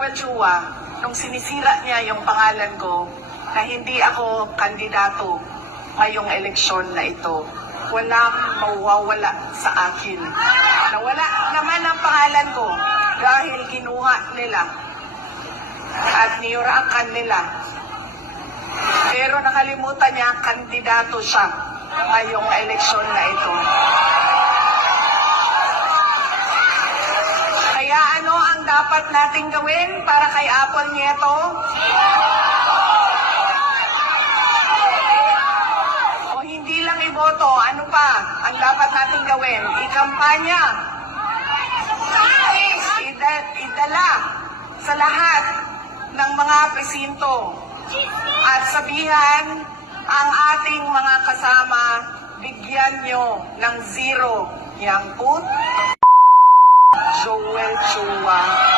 Joel Chua, nung sinisira niya yung pangalan ko, na hindi ako kandidato ngayong eleksyon na ito. Walang mawawala sa akin. Nawala naman ang pangalan ko dahil kinuha nila at niyuraakan nila. Pero nakalimutan niya, kandidato siya ngayong eleksyon na ito. Kaya ano ang dapat nating gawin para kay Apple Nieto? O hindi lang iboto, ano pa ang dapat nating gawin? Ikampanya. Idala sa lahat ng mga presinto at sabihan ang ating mga kasama, bigyan nyo ng 0 yang put Joel Chua.